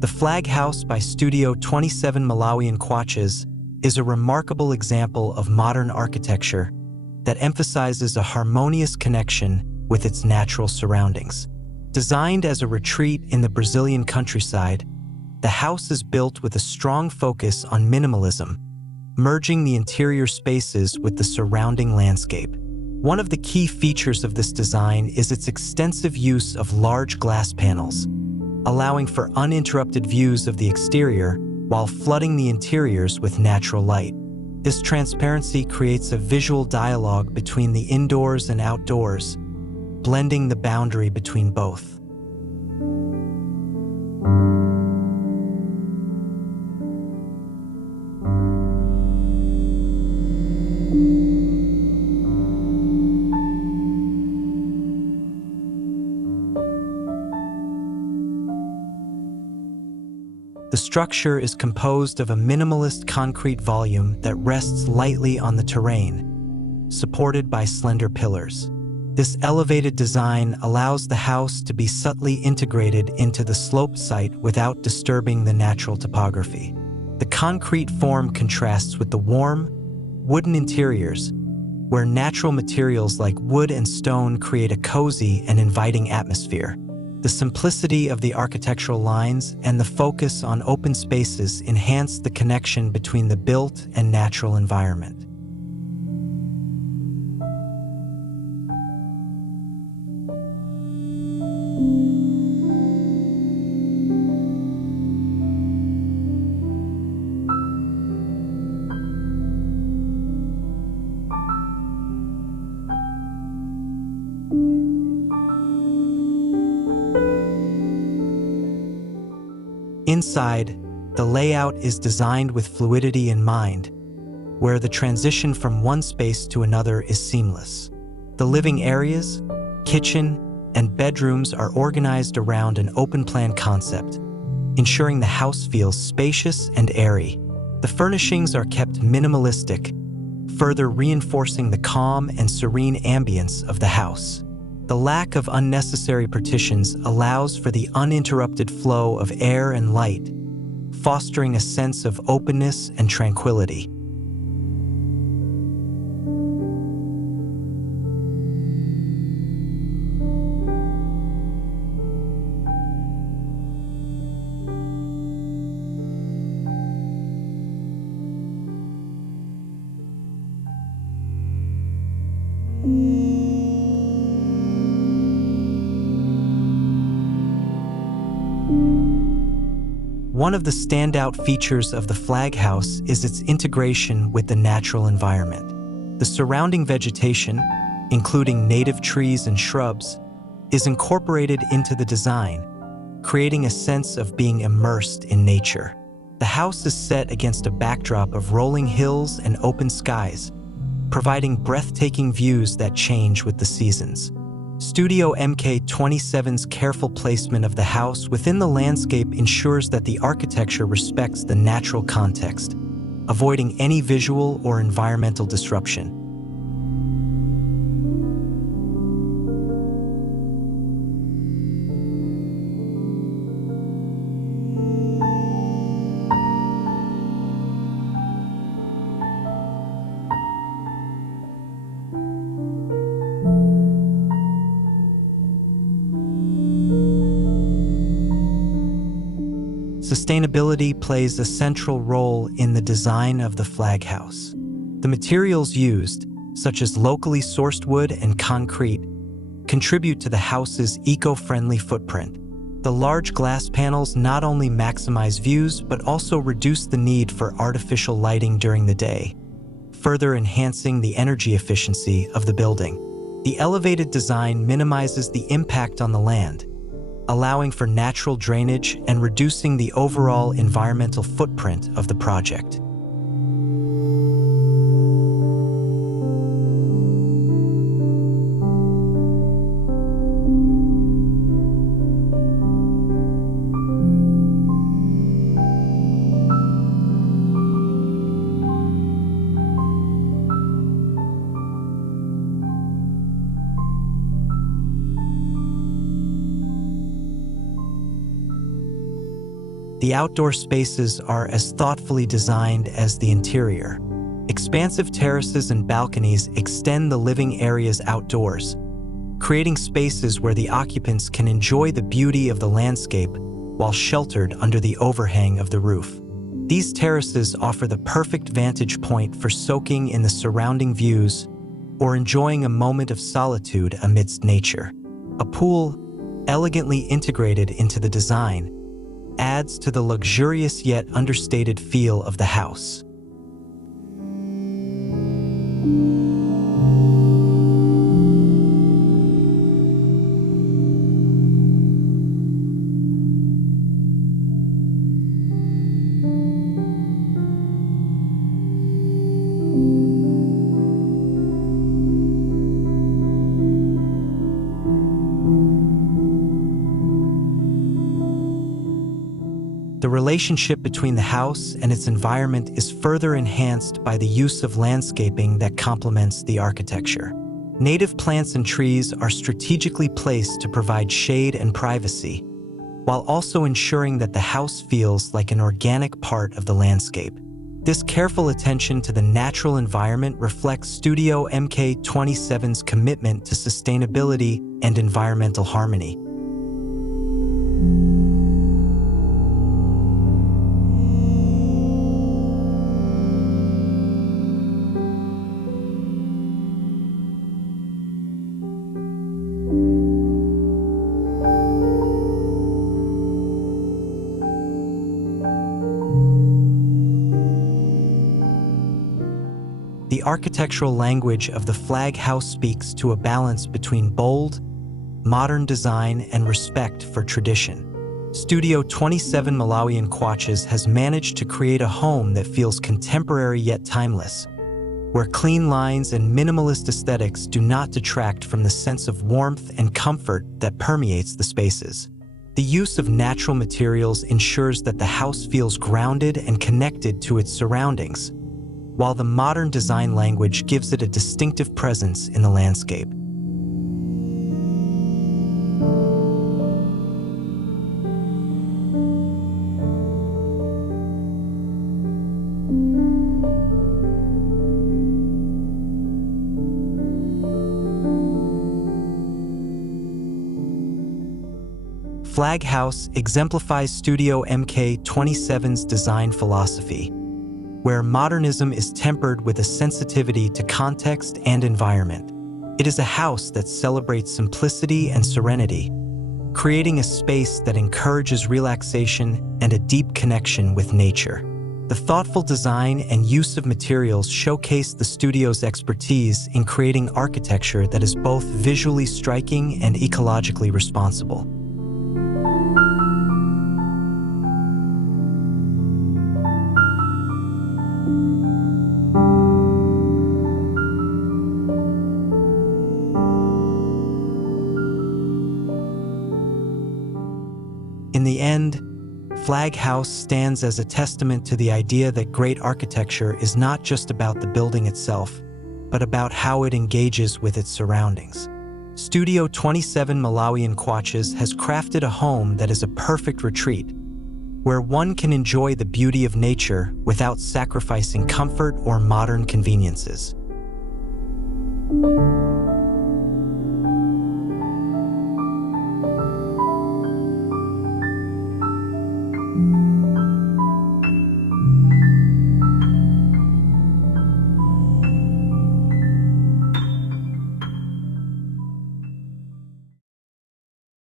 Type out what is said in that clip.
The Flag House by Studio 27 Malawian Kwaches is a remarkable example of modern architecture that emphasizes a harmonious connection with its natural surroundings. Designed as a retreat in the Brazilian countryside, the house is built with a strong focus on minimalism, merging the interior spaces with the surrounding landscape. One of the key features of this design is its extensive use of large glass panels, allowing for uninterrupted views of the exterior while flooding the interiors with natural light. This transparency creates a visual dialogue between the indoors and outdoors, blending the boundary between both. The structure is composed of a minimalist concrete volume that rests lightly on the terrain, supported by slender pillars. This elevated design allows the house to be subtly integrated into the sloped site without disturbing the natural topography. The concrete form contrasts with the warm, wooden interiors, where natural materials like wood and stone create a cozy and inviting atmosphere. The simplicity of the architectural lines and the focus on open spaces enhance the connection between the built and natural environment. Inside, the layout is designed with fluidity in mind, where the transition from one space to another is seamless. The living areas, kitchen, and bedrooms are organized around an open-plan concept, ensuring the house feels spacious and airy. The furnishings are kept minimalistic, further reinforcing the calm and serene ambience of the house. The lack of unnecessary partitions allows for the uninterrupted flow of air and light, fostering a sense of openness and tranquility. One of the standout features of the Flag House is its integration with the natural environment. The surrounding vegetation, including native trees and shrubs, is incorporated into the design, creating a sense of being immersed in nature. The house is set against a backdrop of rolling hills and open skies, providing breathtaking views that change with the seasons. Studio MK27's careful placement of the house within the landscape ensures that the architecture respects the natural context, avoiding any visual or environmental disruption. Sustainability plays a central role in the design of the Flag House. The materials used, such as locally sourced wood and concrete, contribute to the house's eco-friendly footprint. The large glass panels not only maximize views but also reduce the need for artificial lighting during the day, further enhancing the energy efficiency of the building. The elevated design minimizes the impact on the land, allowing for natural drainage and reducing the overall environmental footprint of the project. The outdoor spaces are as thoughtfully designed as the interior. Expansive terraces and balconies extend the living areas outdoors, creating spaces where the occupants can enjoy the beauty of the landscape while sheltered under the overhang of the roof. These terraces offer the perfect vantage point for soaking in the surrounding views or enjoying a moment of solitude amidst nature. A pool, elegantly integrated into the design, adds to the luxurious yet understated feel of the house. The relationship between the house and its environment is further enhanced by the use of landscaping that complements the architecture. Native plants and trees are strategically placed to provide shade and privacy, while also ensuring that the house feels like an organic part of the landscape. This careful attention to the natural environment reflects Studio MK27's commitment to sustainability and environmental harmony. The architectural language of the flag house speaks to a balance between bold, modern design and respect for tradition. Studio 27 Malawian Kwaches has managed to create a home that feels contemporary yet timeless, where clean lines and minimalist aesthetics do not detract from the sense of warmth and comfort that permeates the spaces. The use of natural materials ensures that the house feels grounded and connected to its surroundings, while the modern design language gives it a distinctive presence in the landscape. Flag House exemplifies Studio MK27's design philosophy, where modernism is tempered with a sensitivity to context and environment. It is a house that celebrates simplicity and serenity, creating a space that encourages relaxation and a deep connection with nature. The thoughtful design and use of materials showcase the studio's expertise in creating architecture that is both visually striking and ecologically responsible. In the end, Flag House stands as a testament to the idea that great architecture is not just about the building itself, but about how it engages with its surroundings. Studio 27 Malawian Kwaches has crafted a home that is a perfect retreat, where one can enjoy the beauty of nature without sacrificing comfort or modern conveniences.